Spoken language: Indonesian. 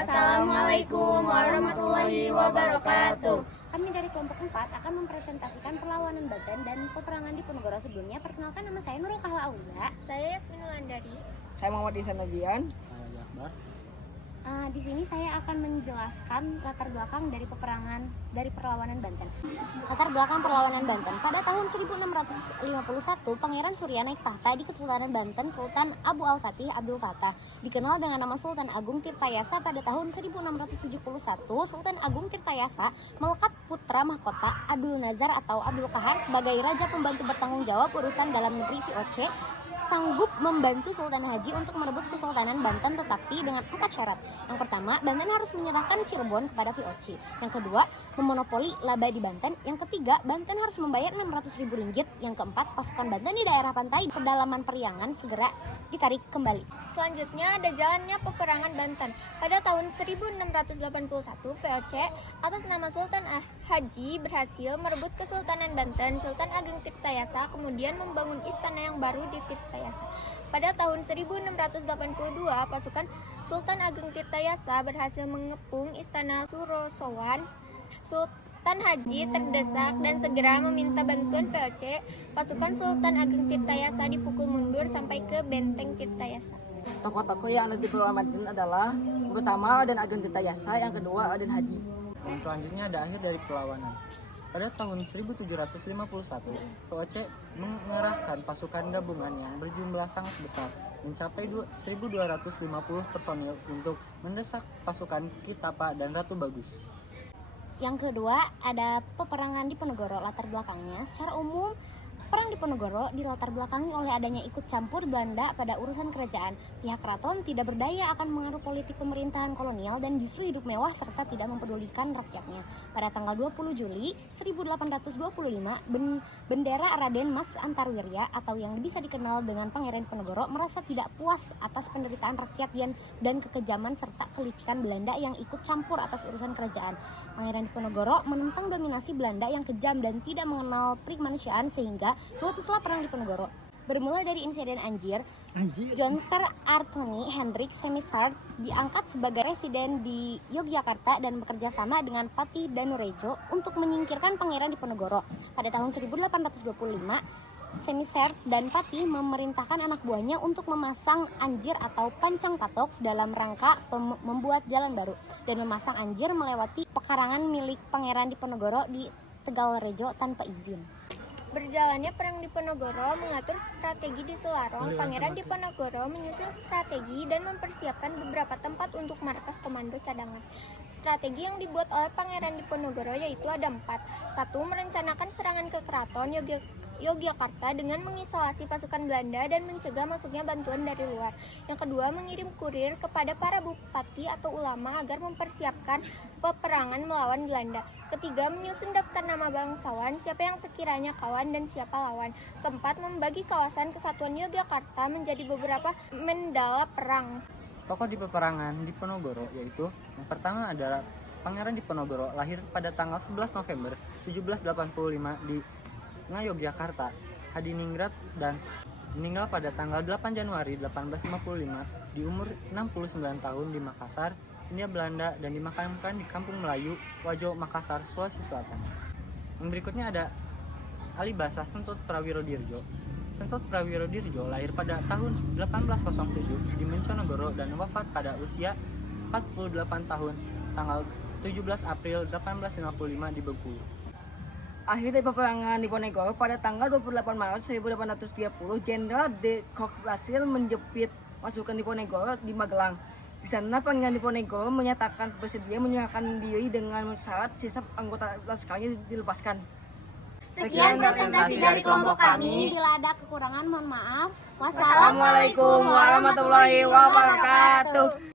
Assalamualaikum warahmatullahi wabarakatuh. Kami dari kelompok 4 akan mempresentasikan perlawanan Banten dan peperangan di Ponorogo sebelumnya. Perkenalkan, nama saya Nurul Kahla Aulia. Saya Yasmin Wulandari. Saya Muhammad Ihsan Nobian. Saya Jakbar. Di sini saya akan menjelaskan latar belakang dari perlawanan Banten. Latar belakang perlawanan Banten. Pada tahun 1651, Pangeran Surya naik tahta di Kesultanan Banten. Sultan Abu Al-Fatih Abdul Fattah, dikenal dengan nama Sultan Agung Tirtayasa. Pada tahun 1671, Sultan Agung Tirtayasa melekat putra mahkota Abdul Nazar atau Abdul Kahar sebagai raja pembantu bertanggung jawab urusan dalam negeri VOC. Sanggup membantu Sultan Haji untuk merebut Kesultanan Banten, tetapi dengan 4 syarat. Yang pertama, Banten harus menyerahkan Cirebon kepada VOC. Yang kedua, memonopoli laba di Banten. Yang ketiga, Banten harus membayar 600.000 ringgit. Yang keempat, pasukan Banten di daerah pantai pedalaman Periangan segera ditarik kembali. Selanjutnya ada jalannya peperangan Banten. Pada tahun 1681, VOC atas nama Sultan Haji berhasil merebut Kesultanan Banten. Sultan Agung Tirtayasa kemudian membangun istana yang baru di Tirtayasa. Pada tahun 1682, pasukan Sultan Agung Tirtayasa berhasil mengepung istana Surosowan. Sultan Haji terdesak dan segera meminta bantuan VOC. Pasukan Sultan Agung Tirtayasa dipukul mundur sampai ke benteng Tirtayasa. Tokoh-tokoh yang ada di perlawanan Banten adalah yang pertama Aden Agung Tirtayasa, yang kedua Aden Haji. Dan selanjutnya ada akhir dari perlawanan. Pada tahun 1751, VOC mengerahkan pasukan gabungan yang berjumlah sangat besar, mencapai 1.250 personil untuk mendesak pasukan Kitapa dan Ratu Bagus. Yang kedua, ada peperangan di Ponorogo. Latar belakangnya, secara umum, perang di Ponorogo dilatar belakangi oleh adanya ikut campur Belanda pada urusan kerajaan. Pihak keraton tidak berdaya akan mengaruh politik pemerintahan kolonial dan justru hidup mewah serta tidak mempedulikan rakyatnya. Pada tanggal 20 Juli 1825, bendera Raden Mas Antarwirya atau yang bisa dikenal dengan Pangeran Ponorogo merasa tidak puas atas penderitaan rakyat dan kekejaman serta kelicikan Belanda yang ikut campur atas urusan kerajaan. Pangeran Ponorogo menentang dominasi Belanda yang kejam dan tidak mengenal permanusiaan sehingga meletuslah perang di Ponorogo. Bermula dari insiden Anjir. Jonter Arthony Hendrik Semisard diangkat sebagai presiden di Yogyakarta dan bekerja sama dengan Patih Danurejo untuk menyingkirkan pangeran di Ponorogo. Pada tahun 1825, Semisard dan Patih memerintahkan anak buahnya untuk memasang anjir atau pancang patok dalam rangka membuat jalan baru dan memasang anjir melewati pekarangan milik pangeran di Ponorogo di Tegalrejo tanpa izin. Berjalannya perang di Ponorogo mengatur strategi di Selarong. Pangeran di Ponorogo menyusun strategi dan mempersiapkan beberapa tempat untuk markas komando cadangan. Strategi yang dibuat oleh Pangeran di Ponorogo yaitu ada 4. 1. Merencanakan serangan ke keraton Yogyakarta dengan mengisolasi pasukan Belanda dan mencegah masuknya bantuan dari luar. Yang kedua, mengirim kurir kepada para bupati atau ulama agar mempersiapkan peperangan melawan Belanda. Ketiga, menyusun daftar nama bangsawan, siapa yang sekiranya kawan dan siapa lawan. Keempat, membagi kawasan kesatuan Yogyakarta menjadi beberapa mendala perang. Tokoh di peperangan di Ponorogo yaitu yang pertama adalah Pangeran di Ponorogo, lahir pada tanggal 11 November 1785 di Yogyakarta, Hadiningrat, dan meninggal pada tanggal 8 Januari 1855 di umur 69 tahun di Makassar, Hindia Belanda, dan dimakamkan di Kampung Melayu, Wajo, Makassar, Sulawesi Selatan. Yang berikutnya ada Alibasa Sentot Prawirodirjo. Sentot Prawirodirjo lahir pada tahun 1807 di Menconegoro dan wafat pada usia 48 tahun tanggal 17 April 1855 di Bengkulu. Akhir dari peperangan di Ponorogo pada tanggal 28 Maret 1830, Jenderal de Kock berhasil menjepit pasukan di Ponorogo di Magelang. Di sana Pangeran di Ponorogo menyatakan bersedia menyerahkan diri dengan syarat sisa anggota laskarnya dilepaskan. Sekian presentasi dari kelompok kami. Bila ada kekurangan, mohon maaf. Wassalamualaikum warahmatullahi wabarakatuh.